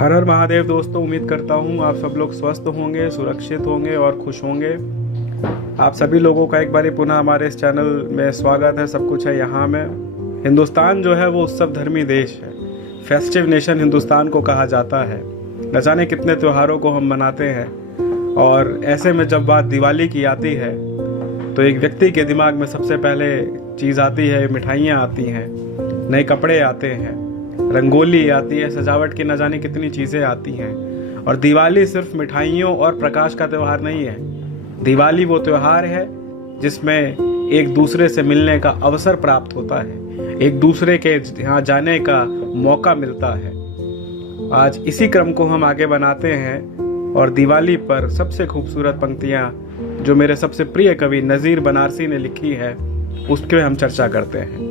हर हर महादेव दोस्तों, उम्मीद करता हूँ आप सब लोग स्वस्थ होंगे, सुरक्षित होंगे और खुश होंगे। आप सभी लोगों का एक बार पुनः हमारे इस चैनल में स्वागत है। सब कुछ है यहाँ में। हिंदुस्तान जो है वो उत्सव धर्मी देश है। फेस्टिव नेशन हिंदुस्तान को कहा जाता है। न जाने कितने त्योहारों को हम मनाते हैं, और ऐसे में जब बात दिवाली की आती है तो एक व्यक्ति के दिमाग में सबसे पहले चीज़ आती है, मिठाइयाँ आती हैं, नए कपड़े आते हैं, रंगोली आती है, सजावट की न जाने कितनी चीज़ें आती हैं। और दिवाली सिर्फ मिठाइयों और प्रकाश का त्यौहार नहीं है। दिवाली वो त्यौहार है जिसमें एक दूसरे से मिलने का अवसर प्राप्त होता है, एक दूसरे के यहाँ जाने का मौका मिलता है। आज इसी क्रम को हम आगे बनाते हैं और दिवाली पर सबसे खूबसूरत पंक्तियाँ जो मेरे सबसे प्रिय कवि नज़ीर बनारसी ने लिखी है उसके हम चर्चा करते हैं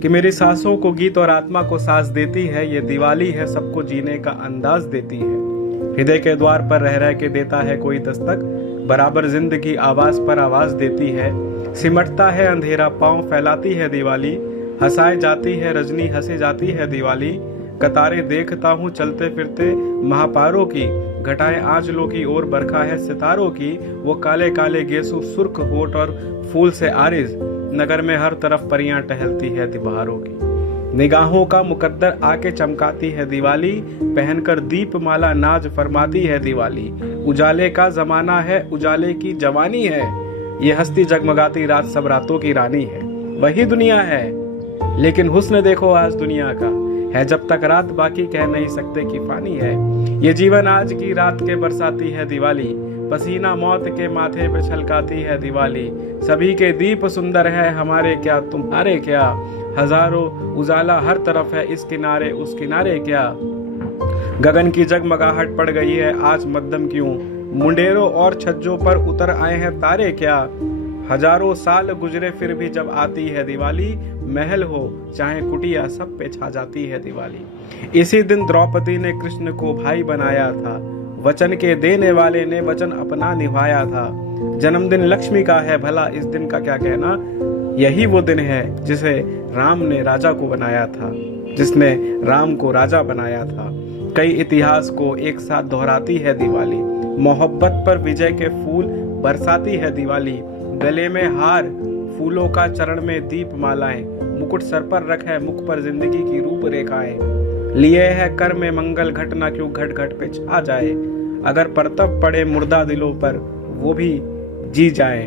कि मेरी सांसों को गीत और आत्मा को सांस देती है, ये दिवाली है, सबको जीने का अंदाज देती है। हृदय के द्वार पर रह के देता है कोई दस्तक, बराबर जिंदगी आवाज पर आवाज देती है। सिमटता है अंधेरा, पांव फैलाती है दिवाली, हंसाए जाती है रजनी, हंसे जाती है दिवाली। कतारें देखता हूँ चलते फिरते महापारों की, घटाएं आंचलों की ओर बरखा है सितारों की। वो काले काले गेसु सुर्ख होठ और फूल से आरिज, नगर में हर तरफ परियां टहलती है दीवारों की। निगाहों का मुकद्दर आके चमकाती है दिवाली, पहनकर दीप माला नाज फरमाती है दिवाली। उजाले का जमाना है, उजाले की जवानी है, ये हस्ती जगमगाती रात सब रातों की रानी है। वही दुनिया है लेकिन हुस्न देखो आज दुनिया का है, जब तक रात बाकी कह नहीं सकते कि फानी है। ये जीवन आज की रात के बरसाती है दिवाली, पसीना मौत के माथे पे छलकाती है दिवाली। सभी के दीप सुंदर है, हमारे क्या तुम्हारे क्या, हजारों उजाला हर तरफ है, इस किनारे उस किनारे क्या। गगन की जगमगाहट पड़ गई है आज मध्यम क्यों, मुंडेरों और छज्जों पर उतर आए हैं तारे क्या। हजारों साल गुजरे फिर भी जब आती है दिवाली, महल हो चाहे कुटिया सब पे छा जाती है दिवाली। इसी दिन द्रौपदी ने कृष्ण को भाई बनाया था, वचन के देने वाले ने वचन अपना निभाया था। जन्मदिन लक्ष्मी का है, भला इस दिन का क्या कहना, यही वो दिन है जिसे राम ने राजा को बनाया था, जिसने राम को राजा बनाया था। कई इतिहास को एक साथ दोहराती है दिवाली, मोहब्बत पर विजय के फूल बरसाती है दिवाली। गले में हार, फूलों का चरण में दीप मालाएं, मुकुट सर पर रखे, मुख पर जिंदगी की रूपरेखाएं। लिए है कर में मंगल, घटना क्यों घट घट पे छा जाए, अगर परतप पड़े मुर्दा दिलों पर वो भी जी जाए।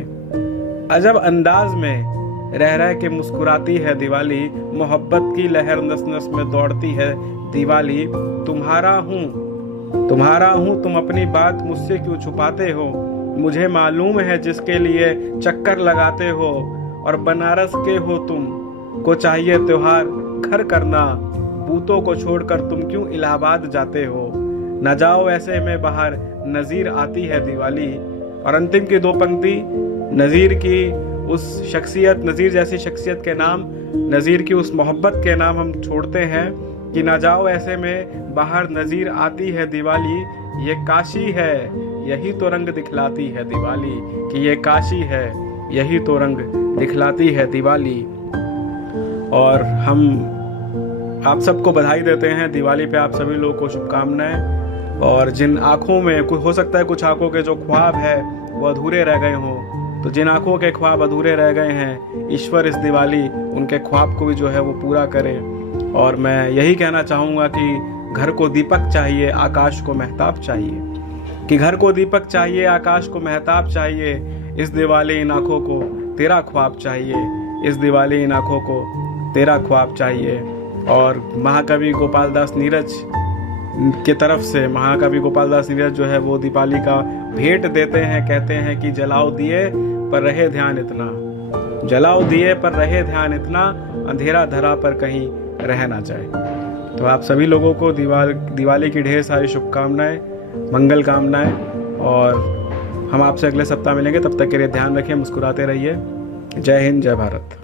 अजब अंदाज में रह के मुस्कुराती है दिवाली, मोहब्बत की लहर नस नस में दौड़ती है दिवाली। तुम्हारा हूँ तुम अपनी बात मुझसे क्यों छुपाते हो, मुझे मालूम है जिसके लिए चक्कर लगाते हो। और बनारस के हो तुम को चाहिए त्योहार घर करना, बूतों को छोड़कर तुम क्यों इलाहाबाद जाते हो। न जाओ ऐसे में बाहर, नज़ीर आती है दिवाली। और अंतिम की दो पंक्ति नज़ीर की उस शख्सियत, नज़ीर जैसी शख्सियत के नाम, नज़ीर की उस मोहब्बत के नाम हम छोड़ते हैं कि न जाओ ऐसे में बाहर, नज़ीर आती है दिवाली। ये काशी है यही तो रंग दिखलाती है दिवाली, कि ये काशी है यही तो रंग दिखलाती है दिवाली। और हम आप सबको बधाई देते हैं दिवाली पे, आप सभी लोगों को शुभकामनाएं। और जिन आँखों में हो सकता है कुछ आँखों के जो ख्वाब है वो अधूरे रह गए हों, तो जिन आँखों के ख्वाब अधूरे रह गए हैं, ईश्वर इस दिवाली उनके ख्वाब को भी जो है वो पूरा करें। और मैं यही कहना चाहूँगा कि घर को दीपक चाहिए, आकाश को महताब चाहिए, कि घर को दीपक चाहिए, आकाश को महताब चाहिए। इस दिवाली इन आँखों को तेरा ख्वाब चाहिए, इस दिवाली इन आँखों को तेरा ख्वाब चाहिए। और महाकवि गोपाल दास नीरज की तरफ से, महाकवि गोपाल दास नीरज जो है वो दिवाली का भेंट देते हैं, कहते हैं कि जलाओ दिए पर रहे ध्यान इतना, जलाओ दिए पर रहे ध्यान इतना, अंधेरा धरा पर कहीं रह ना जाए। तो आप सभी लोगों को दिवाली की ढेर सारी शुभकामनाएं, मंगल कामनाएं। और हम आपसे अगले सप्ताह मिलेंगे, तब तक के लिए ध्यान रखिए, मुस्कुराते रहिए। जय हिंद, जय भारत।